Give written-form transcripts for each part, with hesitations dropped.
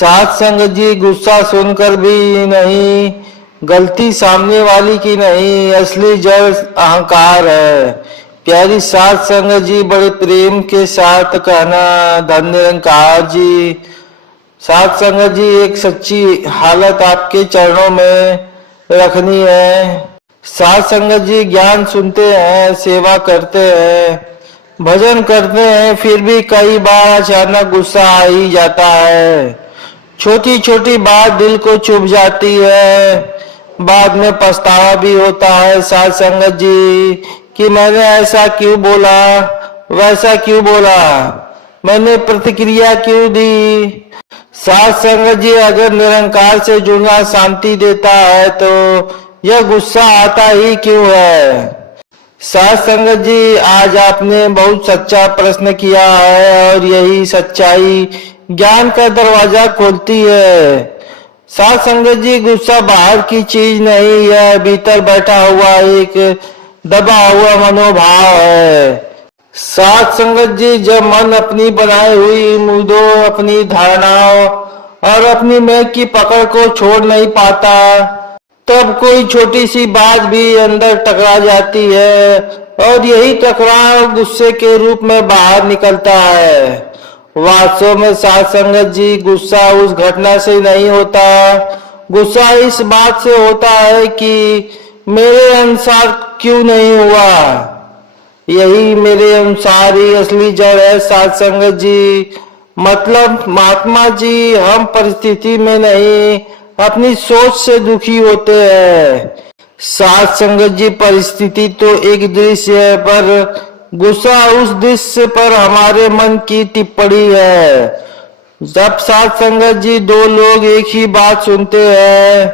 साथ संगत जी, गुस्सा सुनकर भी नहीं, गलती सामने वाली की नहीं, असली जड़ अहंकार है। प्यारी साथ संगत जी, बड़े प्रेम के साथ कहना, धन निरंकार जी। साथ संगत जी, एक सच्ची हालत आपके चरणों में रखनी है। साथ संगत जी, ज्ञान सुनते हैं, सेवा करते हैं, भजन करते हैं, फिर भी कई बार अचानक गुस्सा आ ही जाता है। छोटी छोटी बात दिल को चुभ जाती है, बाद में पछतावा भी होता है साथ संगत जी कि मैंने ऐसा क्यों बोला, वैसा क्यों बोला, मैंने प्रतिक्रिया क्यों दी। साथ संगत जी, अगर निरंकार से जुड़ना शांति देता है तो यह गुस्सा आता ही क्यों है। साथ संगत जी, आज आपने बहुत सच्चा प्रश्न किया है और यही सच्चाई ज्ञान का दरवाजा खोलती है। साथ संगत जी, गुस्सा बाहर की चीज नहीं है, भीतर बैठा हुआ एक दबा हुआ मनोभाव है। साथ संगत जी, जब मन अपनी बनाई हुई मुद्दों, अपनी धारणाओं और अपनी मैं की पकड़ को छोड़ नहीं पाता, तब कोई छोटी सी बात भी अंदर टकरा जाती है और यही टकराव गुस्से के रूप में बाहर निकलता है। वास्तव में साथ संगत जी, गुस्सा उस घटना से नहीं होता, गुस्सा इस बात से होता है कि मेरे अनुसार क्यों नहीं हुआ। यही मेरे अनुसार ही असली जड़ है साथ संगत जी। मतलब महात्मा जी, हम परिस्थिति में नहीं, अपनी सोच से दुखी होते हैं। साथ संगत जी, परिस्थिति तो एक दृश्य है, पर गुस्सा उस दृश्य पर हमारे मन की टिप्पणी है। जब साथ संगत जी, दो लोग एक ही बात सुनते हैं,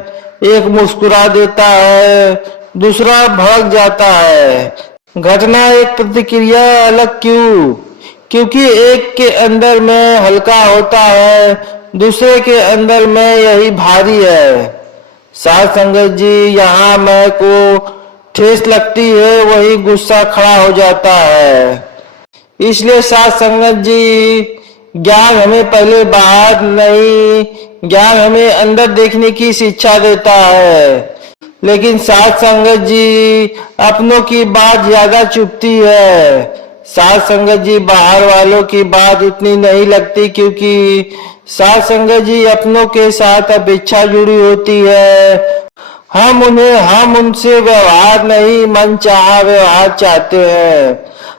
एक मुस्कुरा देता है, दूसरा भड़क जाता है, घटना एक प्रतिक्रिया अलग क्यों? क्योंकि एक के अंदर में हल्का होता है, दूसरे के अंदर में यही भारी है। साथ संगत जी, यहाँ मैं को ठेस लगती है, वही गुस्सा खड़ा हो जाता है। इसलिए साथ संगत जी, ज्ञान हमें पहले बाहर नहीं, ज्ञान हमें अंदर देखने की शिक्षा देता है। लेकिन साथ संगत जी, अपनों की बात ज्यादा चुभती है। साथ संगत जी, बाहर वालों की बात उतनी नहीं लगती, क्योंकि साथ संगत जी, अपनों के साथ अपेक्षा जुड़ी होती है। हम उनसे व्यवहार नहीं, मन चाहा व्यवहार चाहते हैं।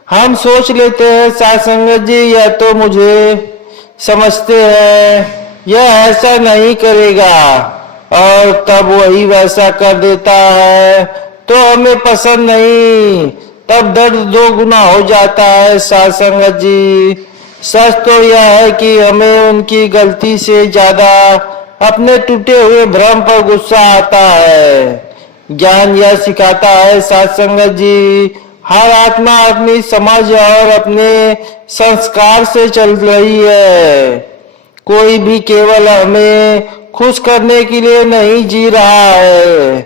हम सोच लेते हैं साथ संगत जी, यह तो मुझे समझते हैं, यह ऐसा नहीं करेगा, और तब वही वैसा कर देता है तो हमें पसंद नहीं, तब दर्द दो गुना हो जाता है साथ संगत जी। सच तो यह है कि हमें उनकी गलती से ज्यादा अपने टूटे हुए भ्रम पर गुस्सा आता है। ज्ञान यह सिखाता है साथ संगत जी, हर आत्मा अपनी समझ और अपने संस्कार से चल रही है। कोई भी केवल हमें खुश करने के लिए नहीं जी रहा है,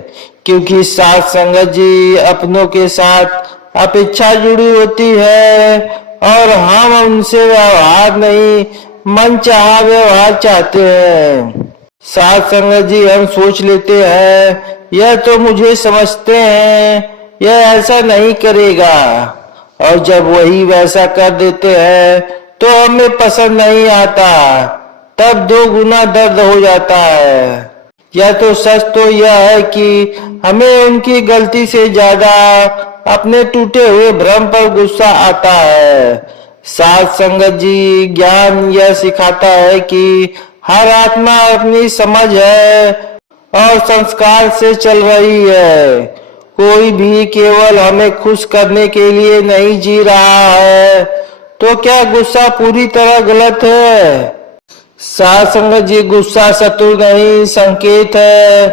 क्योंकि साथ संगत जी, अपनों के साथ अपेक्षा जुड़ी होती है और हम उनसे व्यवहार नहीं, मन चाहा व्यवहार चाहते हैं। साथ संगत जी, हम सोच लेते हैं, यह तो मुझे समझते हैं, यह ऐसा नहीं करेगा, और जब वही वैसा कर देते हैं तो हमें पसंद नहीं आता, तब दो गुना दर्द हो जाता है। यह तो सच तो यह है कि हमें उनकी गलती से ज्यादा अपने टूटे हुए भ्रम पर गुस्सा आता है। साथ संगत जी, ज्ञान यह सिखाता है कि हर आत्मा अपनी समझ है और संस्कार से चल रही है। कोई भी केवल हमें खुश करने के लिए नहीं जी रहा है, तो क्या गुस्सा पूरी तरह गलत है? साथ संगत जी, गुस्सा शत्रु नहीं, संकेत है।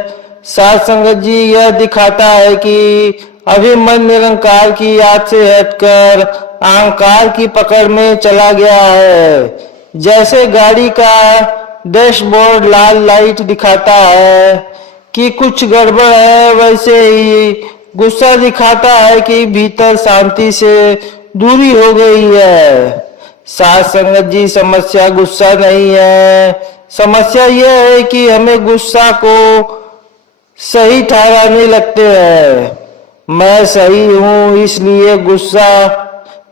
साथ संगत जी, यह दिखाता है कि अभी मन निरंकार की याद से हटकर अहंकार की पकड़ में चला गया है। जैसे गाड़ी का डैशबोर्ड लाल लाइट दिखाता है कि कुछ गड़बड़ है, वैसे ही गुस्सा दिखाता है कि भीतर शांति से दूरी हो गई है। साथ संगत जी, समस्या गुस्सा नहीं है, समस्या यह है कि हमें गुस्सा को सही ठहराने लगते हैं। मैं सही हूं इसलिए गुस्सा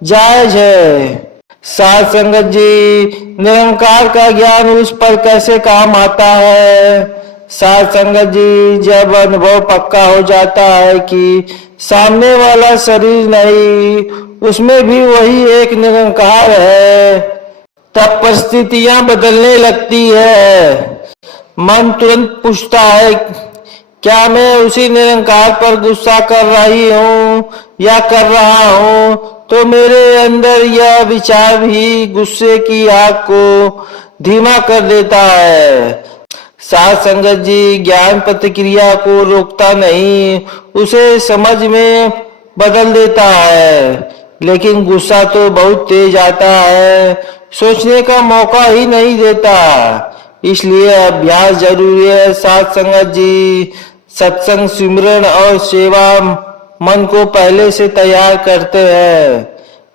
जायज है। साध संगत जी, निरंकार का ज्ञान उस पर कैसे काम आता है? साध संगत जी, जब अनुभव पक्का हो जाता है कि सामने वाला शरीर नहीं, उसमें भी वही एक निरंकार है, तब परिस्थितियां बदलने लगती है। मन तुरंत पूछता है, क्या मैं उसी निरंकार पर गुस्सा कर रही हूं या कर रहा हूं? तो मेरे अंदर यह विचार भी गुस्से की आग को धीमा कर देता है। साध संगत जी, ज्ञान प्रतिक्रिया को रोकता नहीं, उसे समझ में बदल देता है। लेकिन गुस्सा तो बहुत तेज आता है, सोचने का मौका ही नहीं देता। इसलिए अभ्यास जरूरी है। साध संगत जी, सत्संग, सिमरन और सेवा मन को पहले से तैयार करते हैं।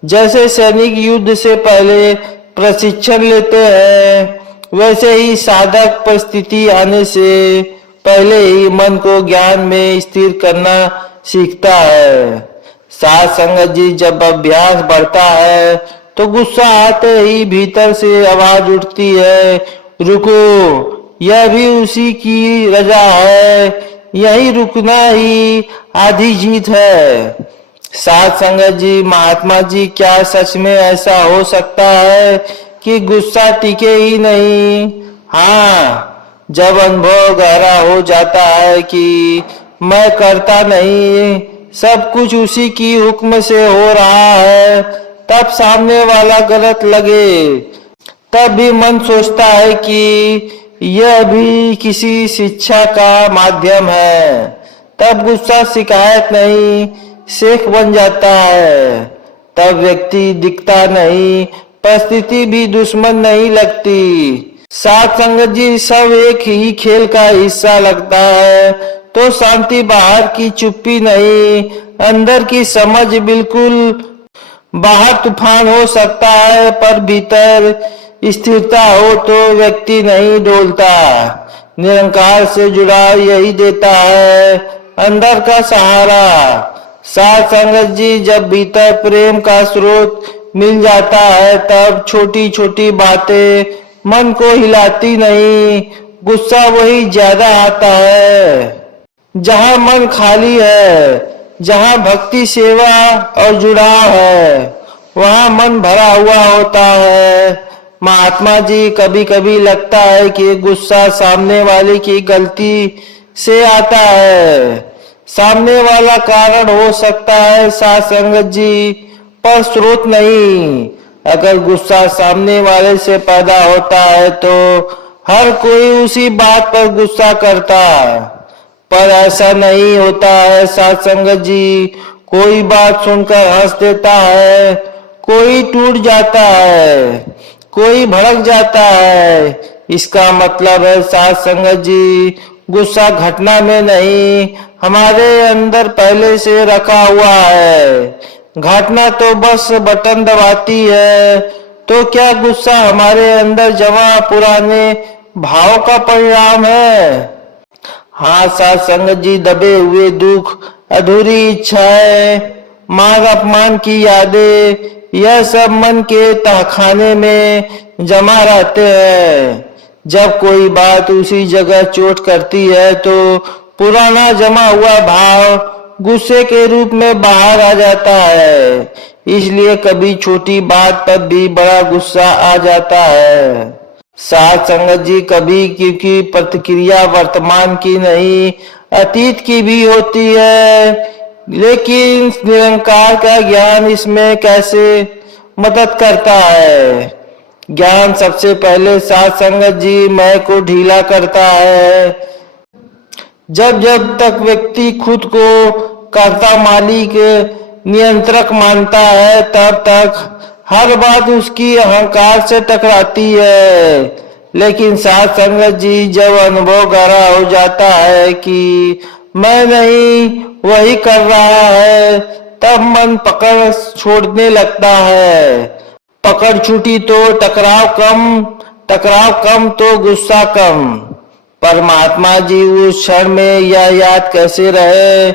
जैसे सैनिक युद्ध से पहले प्रशिक्षण लेते हैं, वैसे ही साधक परिस्थिति आने से पहले ही मन को ज्ञान में स्थिर करना सीखता है। साध संगत जी, जब अभ्यास बढ़ता है तो गुस्सा आते ही भीतर से आवाज उठती है, रुको, यह भी उसी की रजा है, यही रुकना ही आधी जीत है। साध संगत जी, महात्मा जी, क्या सच में ऐसा हो सकता है कि गुस्सा टिके ही नहीं? हाँ, जब अनुभव गहरा हो जाता है कि मैं करता नहीं, सब कुछ उसी की हुक्म से हो रहा है, तब सामने वाला गलत लगे, तब भी मन सोचता है कि यह भी किसी शिक्षा का माध्यम है। तब गुस्सा शिकायत नहीं, शेख बन जाता है। तब व्यक्ति दिखता नहीं, परिस्थिति भी दुश्मन नहीं लगती। साध संगत जी, सब एक ही खेल का हिस्सा लगता है तो शांति बाहर की चुप्पी नहीं, अंदर की समझ बिल्कुल। बाहर तूफान हो सकता है पर भीतर स्थिरता हो तो व्यक्ति नहीं डोलता। निरंकार से जुड़ाव यही देता है अंदर का सहारा। साध संगत जी, जब भीतर प्रेम का स्रोत मिल जाता है तब छोटी छोटी बातें मन को हिलाती नहीं, गुस्सा वही ज्यादा आता है। जहाँ मन खाली है, जहाँ भक्ति, सेवा और जुड़ाव है, वहाँ मन भरा हुआ होता है। महात्मा जी, कभी कभी लगता है कि गुस्सा सामने वाले की गलती से आता है। सामने वाला कारण हो सकता है साध संगत जी, पर स्रोत नहीं। अगर गुस्सा सामने वाले से पैदा होता है तो हर कोई उसी बात पर गुस्सा करता, पर ऐसा नहीं होता है साध संगत जी। कोई बात सुनकर हंस देता है, कोई टूट जाता है, कोई भड़क जाता है। इसका मतलब है साध संगत जी, गुस्सा घटना में नहीं, हमारे अंदर पहले से रखा हुआ है। घटना तो बस बटन दबाती है। तो क्या गुस्सा हमारे अंदर जमा पुराने भाव का परिणाम है? हाँ साध संगत जी, दबे हुए दुख, अधूरी इच्छाएं, मान अपमान की यादें, यह सब मन के तहखाने में जमा रहते हैं। जब कोई बात उसी जगह चोट करती है तो पुराना जमा हुआ भाव गुस्से के रूप में बाहर आ जाता है। इसलिए कभी छोटी बात पर भी बड़ा गुस्सा आ जाता है। साध संगत जी, कभी क्योंकि प्रतिक्रिया वर्तमान की नहीं, अतीत की भी होती है। लेकिन निरंकार का ज्ञान इसमें कैसे मदद करता है? ज्ञान सबसे पहले साध संगत जी मैं को ढीला करता है। जब जब तक व्यक्ति खुद को कर्ता, मालिक, नियंत्रक मानता है, तब तक हर बात उसकी अहंकार से टकराती है। लेकिन साध संगत जी, जब अनुभव गहरा हो जाता है कि मैं नहीं, वही कर रहा है, तब मन पकड़ छोड़ने लगता है। पकड़ छूटी तो टकराव कम, टकराव कम तो गुस्सा कम। परमात्मा जी उस क्षण में यह याद कैसे रहे,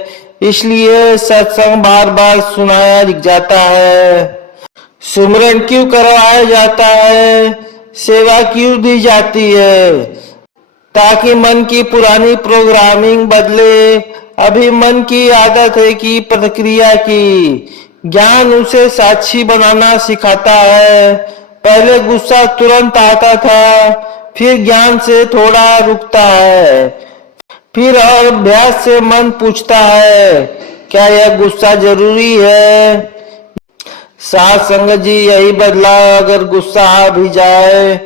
इसलिए सत्संग बार बार सुनाया जाता है, सुमरन क्यों करवाया जाता है, सेवा क्यों दी जाती है, ताकि मन की पुरानी प्रोग्रामिंग बदले। अभी मन की आदत है कि प्रतिक्रिया की, ज्ञान उसे साक्षी बनाना सिखाता है। पहले गुस्सा तुरंत आता था, फिर ज्ञान से थोड़ा रुकता है, फिर और अभ्यास से मन पूछता है क्या यह गुस्सा जरूरी है। साथ संगत जी यही बदलाव, अगर गुस्सा आ भी जाए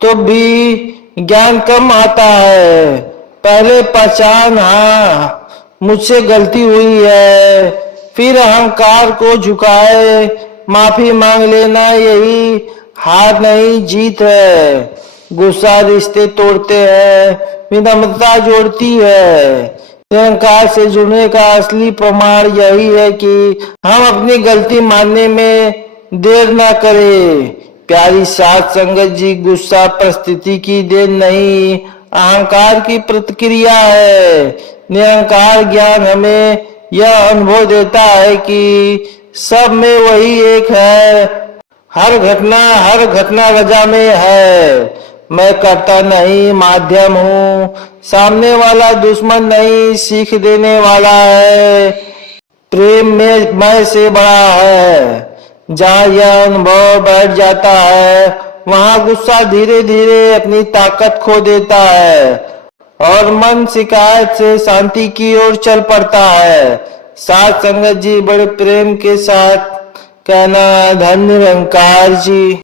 तो भी ज्ञान कम आता है। पहले पहचान, हाँ मुझसे गलती हुई है, फिर अहंकार को झुकाए माफी मांग लेना, यही हार नहीं जीत है। गुस्सा रिश्ते तोड़ते हैं, विनम्रता जोड़ती है। अहंकार से जुड़ने का असली प्रमाण यही है कि हम अपनी गलती मानने में देर ना करें। प्यारी साध संगत जी, गुस्सा परिस्थिति की देर नहीं, अहंकार की प्रतिक्रिया है। निरंकार ज्ञान हमें यह अनुभव देता है कि सब में वही एक है, हर घटना रजा में है। मैं करता नहीं, माध्यम हूँ, सामने वाला दुश्मन नहीं, सीख देने वाला है। प्रेम में मैं से बड़ा है। जहाँ यह अनुभव बैठ जाता है, वहाँ गुस्सा धीरे धीरे अपनी ताकत खो देता है और मन शिकायत से शांति की ओर चल पड़ता है। साथ संगत जी बड़े प्रेम के साथ कहना, धन्य निरंकार जी।